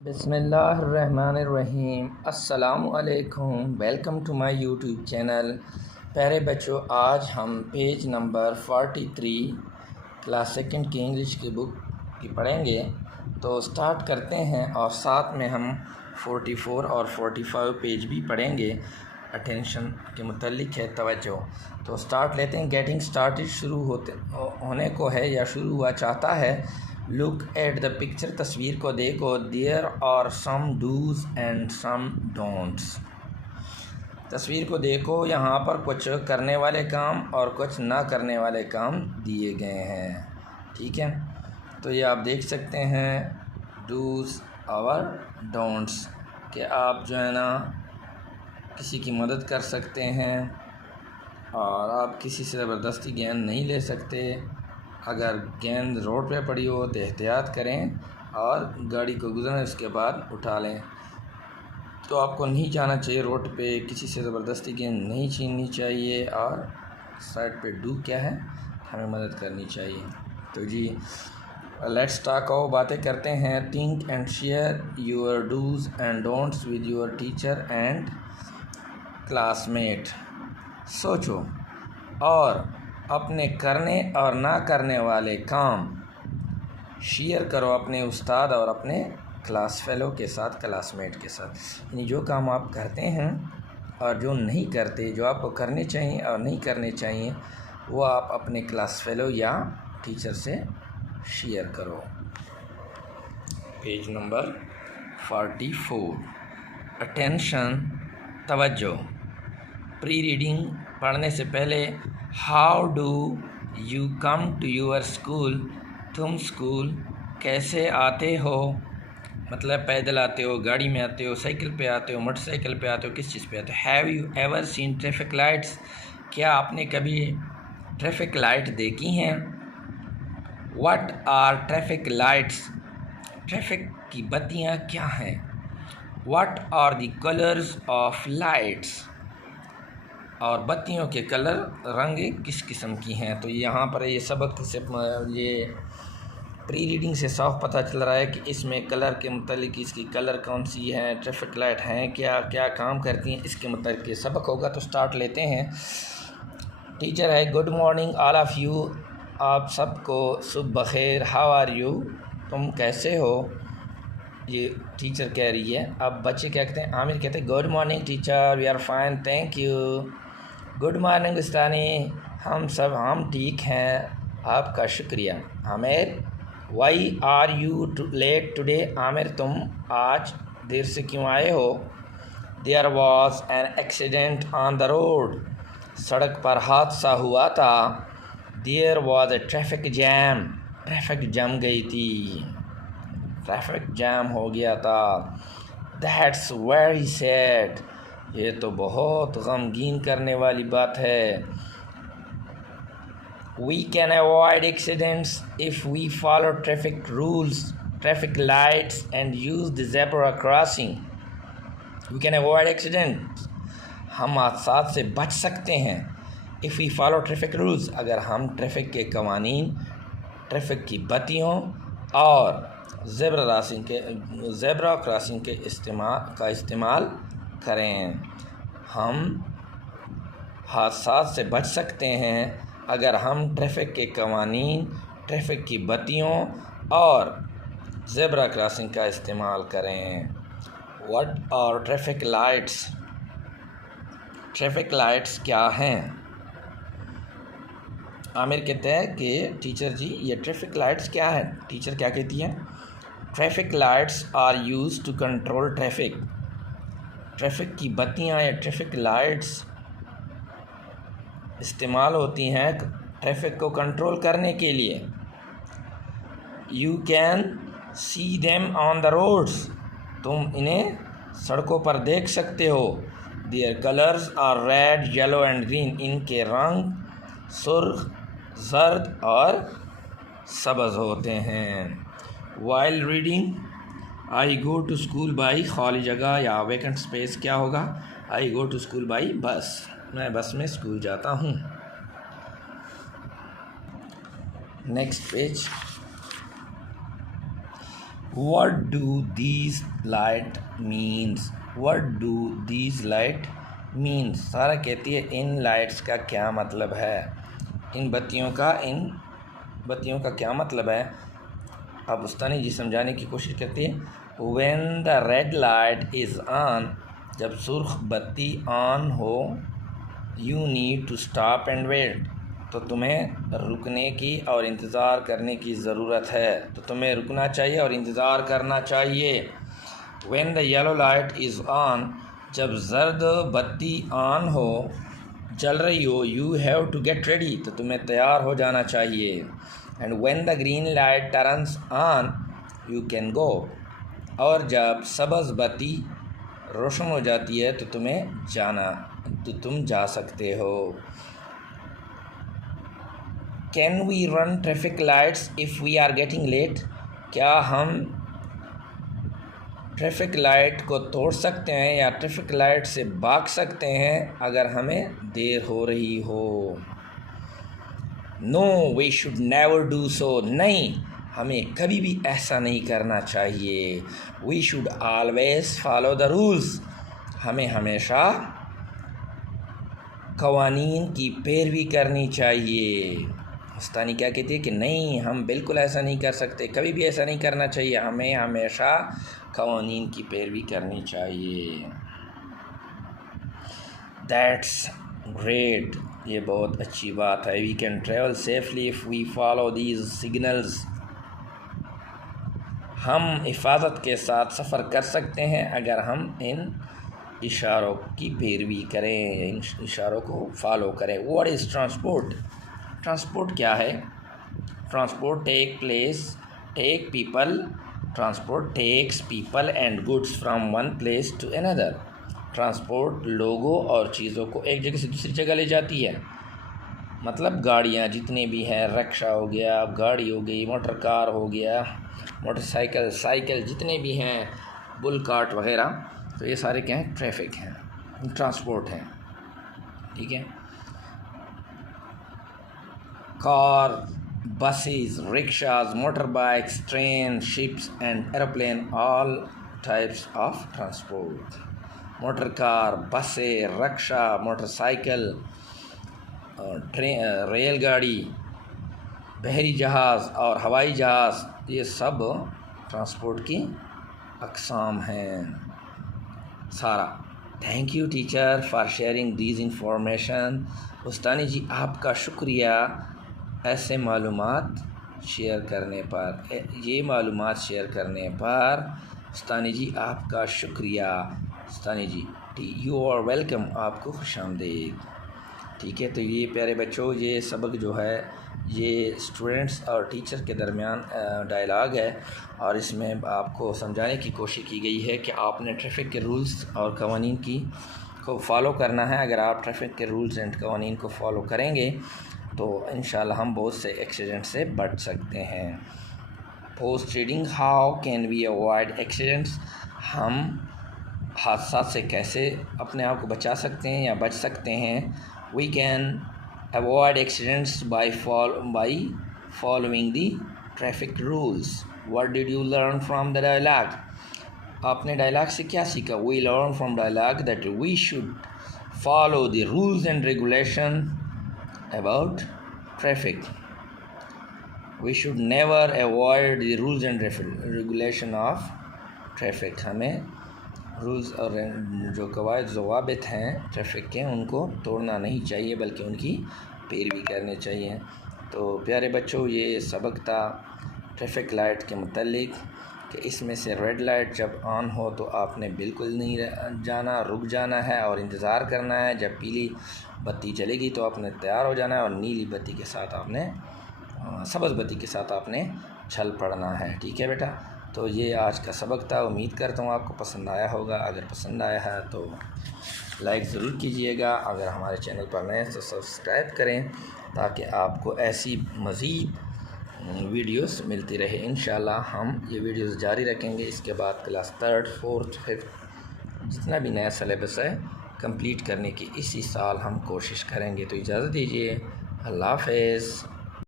بسم اللہ الرحمن الرحیم۔ السلام علیکم، welcome to my YouTube channel. پیارے بچوں، آج ہم پیج نمبر 43 کلاس سیکنڈ کی انگلش کی بک کی پڑھیں گے، تو سٹارٹ کرتے ہیں اور ساتھ میں ہم 44 اور 45 پیج بھی پڑھیں گے۔ اٹینشن کے متعلق ہے، توجہ۔ تو سٹارٹ لیتے ہیں۔ گیٹنگ سٹارٹڈ شروع ہونے کو ہے یا شروع ہوا چاہتا ہے۔ لک ایٹ دا پکچر، تصویر کو دیکھو۔ There are some dos and some don'ts, تصویر کو دیکھو، یہاں پر کچھ کرنے والے کام اور کچھ نہ کرنے والے کام دیے گئے ہیں، ٹھیک ہے۔ تو یہ آپ دیکھ سکتے ہیں ڈوز اور ڈونٹس، کہ آپ جو ہے نا کسی کی مدد کر سکتے ہیں اور آپ کسی سے زبردستی گیند نہیں لے سکتے۔ اگر گیند روڈ پہ پڑی ہو تو احتیاط کریں اور گاڑی کو گزرنے اس کے بعد اٹھا لیں۔ تو آپ کو نہیں جانا چاہیے روڈ پہ، کسی سے زبردستی گیند نہیں چھیننی چاہیے، اور سائڈ پہ ڈو کیا ہے، ہمیں مدد کرنی چاہیے۔ تو جی لیٹس ٹاک، آؤ باتیں کرتے ہیں۔ Think and share your dos and don'ts with your teacher and classmate, سوچو اور اپنے کرنے اور نہ کرنے والے کام شیئر کرو اپنے استاد اور اپنے کلاس فیلو کے ساتھ، کلاس میٹ کے ساتھ۔ یعنی جو کام آپ کرتے ہیں اور جو نہیں کرتے، جو آپ کو کرنے چاہیے اور نہیں کرنے چاہیے، وہ آپ اپنے کلاس فیلو یا ٹیچر سے شیئر کرو۔ Page number 44۔ اٹینشن، توجہ۔ پری ریڈنگ، پڑھنے سے پہلے۔ How do you come to your school, تم اسکول کیسے آتے ہو؟ مطلب پیدل آتے ہو، گاڑی میں آتے ہو، سائیکل پہ آتے ہو، موٹر سائیکل پہ آتے ہو، کس چیز پہ آتے ہو؟ Have you ever seen traffic lights, کیا آپ نے کبھی ٹریفک لائٹ دیکھی ہیں؟ What are traffic lights, traffic کی بتیاں کیا ہیں؟ What are the colours of lights, اور بتیوں کے کلر، رنگ کس قسم کی ہیں؟ تو یہاں پر یہ سبق سے یہ پری ریڈنگ سے صاف پتہ چل رہا ہے کہ اس میں کلر کے متعلق، اس کی کلر کون سی ہے، ٹریفک لائٹ ہیں کیا، کیا کام کرتی ہیں، اس کے متعلق یہ سبق ہوگا۔ تو سٹارٹ لیتے ہیں۔ ٹیچر ہے، good morning all of you, آپ سب کو صبح بخیر۔ ہاؤ آر یو، تم کیسے ہو؟ یہ ٹیچر کہہ رہی ہے۔ اب بچے کیا کہتے ہیں؟ عامر کہتے ہیں good morning teacher, we are fine thank you. Good morning استانی، ہم ٹھیک ہیں، آپ کا شکریہ۔ Aamir, why are you late today, Aamir تم آج دیر سے کیوں آئے ہو؟ There was an accident on the road, سڑک پر حادثہ ہوا تھا۔ There was a traffic jam, traffic جم گئی تھی، ٹریفک جام ہو گیا تھا۔ دیٹس ویری سیڈ، یہ تو بہت غمگین کرنے والی بات ہے۔ We can avoid accidents if we follow traffic rules, traffic lights and use the zebra crossing. We can avoid accidents. ہم حادثات سے بچ سکتے ہیں if we follow traffic rules، اگر ہم ٹریفک کے قوانین، ٹریفک کی بتیوں اور زیبرا کراسنگ کے استعمال کریں۔ ہم حادثات سے بچ سکتے ہیں اگر ہم ٹریفک کے قوانین، ٹریفک کی بتیوں اور زیبرا کراسنگ کا استعمال کریں۔ What are traffic lights, traffic lights کیا ہیں؟ عامر کہتے ہیں کہ ٹیچر جی یہ ٹریفک لائٹس کیا ہے؟ ٹیچر کیا کہتی ہے؟ Traffic lights are use to control traffic, traffic کی بتیاں یا ٹریفک لائٹس استعمال ہوتی ہیں ٹریفک کو کنٹرول کرنے کے لیے۔ You can see them on the roads, تم انہیں سڑکوں پر دیکھ سکتے ہو۔ Their colours are red, yellow and green, ان کے رنگ سرخ، زرد اور سبز ہوتے ہیں۔ While reading I go to school by, خالی جگہ یا ویکنٹ اسپیس کیا ہوگا؟ I go to school by bus, میں بس میں اسکول جاتا ہوں۔ Next page. What do these light means? What do these light means? سارا کہتی ہے ان لائٹس کا کیا مطلب ہے، ان بتیوں کا کیا مطلب ہے۔ اب استانی جی سمجھانے کی کوشش کرتی ہے۔ When the red light is on، جب سرخ بتی آن ہو، you need to stop and wait، تو تمہیں رکنے کی اور انتظار کرنے کی ضرورت ہے، تو تمہیں رکنا چاہیے اور انتظار کرنا چاہیے۔ When the yellow light is on، جب زرد بتی آن ہو، جل رہی ہو، you have to get ready، تو تمہیں تیار ہو جانا چاہیے۔ And when the green light turns on، you can go، اور جب سبز بتی روشن ہو جاتی ہے تو تم جا سکتے ہو۔ Can we run traffic lights if we are getting late؟ کیا ہم ٹریفک لائٹ کو توڑ سکتے ہیں یا ٹریفک لائٹ سے بھاگ سکتے ہیں اگر ہمیں دیر ہو رہی ہو؟ No we should never do so، نہیں، ہمیں کبھی بھی ایسا نہیں کرنا چاہیے۔ We should always follow the rules، ہمیں ہمیشہ قوانین کی پیروی کرنی چاہیے۔ استانی کیا کہتی ہے کہ نہیں، ہم بالکل ایسا نہیں کر سکتے، کبھی بھی ایسا نہیں کرنا چاہیے، ہمیں ہمیشہ قوانین کی پیروی کرنی چاہیے۔ That's great، یہ بہت اچھی بات ہے۔ We can travel safely if we follow these signals، ہم حفاظت کے ساتھ سفر کر سکتے ہیں اگر ہم ان اشاروں کی پیروی کریں، ان اشاروں کو فالو کریں۔ What is transport؟ ٹرانسپورٹ کیا ہے؟ Transport transport takes people and goods from one place to another. Transport لوگوں اور چیزوں کو ایک جگہ سے دوسری جگہ لے جاتی ہے، مطلب گاڑیاں جتنے بھی ہیں، رکشا ہو گیا، گاڑی ہو گئی، موٹر کار ہو گیا، موٹر سائیکل جتنے بھی ہیں، بل کارٹ وغیرہ، تو یہ سارے کیا ہیں؟ ٹریفک ہیں، ٹرانسپورٹ ہیں، ٹھیک ہے۔ کار، buses، rickshaws، motorbikes، trains، ships and aeroplane، all types of transport۔ Motor car, بسیں، رکشا، موٹر سائیکل، ریل گاڑی، بحری جہاز اور ہوائی جہاز، یہ سب ٹرانسپورٹ کی اقسام ہیں سارا۔ Thank you teacher for sharing these information. استانی جی آپ کا شکریہ ایسے معلومات شیئر کرنے پر، یہ معلومات شیئر کرنے پر استانی جی آپ کا شکریہ۔ استانی جی یو آر ویلکم، آپ کو خوش آمدید، ٹھیک ہے۔ تو یہ پیارے بچوں، یہ سبق جو ہے یہ اسٹوڈنٹس اور ٹیچر کے درمیان ڈائلاگ ہے، اور اس میں آپ کو سمجھانے کی کوشش کی گئی ہے کہ آپ نے ٹریفک کے رولز اور قوانین کو فالو کرنا ہے۔ اگر آپ ٹریفک کے رولز اینڈ قوانین کو فالو کریں گے تو انشاءاللہ ہم بہت سے ایکسیڈنٹ سے بچ سکتے ہیں۔ Post reading, how can we avoid accidents? ہم حادثات سے کیسے اپنے آپ کو بچا سکتے ہیں یا بچ سکتے ہیں؟ We can avoid accidents by following the traffic rules. What did you learn from the dialogue? آپ نے ڈائلاگ سے کیا سیکھا؟ We learn from dialogue that we should follow the rules and regulation about traffic. We should never avoid the rules and regulation of traffic۔ ہمیں rules اور جو قواعد ضوابط ہیں ٹریفک کے ان کو توڑنا نہیں چاہیے بلکہ ان کی پیروی کرنی چاہیے۔ تو پیارے بچوں، یہ سبق تھا ٹریفک لائٹ کے متعلق کہ اس میں سے ریڈ لائٹ جب آن ہو تو آپ نے بالکل نہیں جانا، رک جانا ہے اور انتظار کرنا ہے۔ جب پیلی بتی جلے گی تو آپ نے تیار ہو جانا ہے، اور نیلی بتی کے ساتھ آپ نے سبز بتی کے ساتھ آپ نے چل پڑنا ہے، ٹھیک ہے بیٹا۔ تو یہ آج کا سبق تھا، امید کرتا ہوں آپ کو پسند آیا ہوگا۔ اگر پسند آیا ہے تو لائک ضرور کیجئے گا، اگر ہمارے چینل پر نئے تو سبسکرائب کریں تاکہ آپ کو ایسی مزید ویڈیوز ملتی رہے۔ انشاءاللہ ہم یہ ویڈیوز جاری رکھیں گے۔ اس کے بعد کلاس 3، 4، 5 جتنا بھی نیا سلیبس ہے کمپلیٹ کرنے کی اسی سال ہم کوشش کریں گے۔ تو اجازت دیجیے، اللہ حافظ۔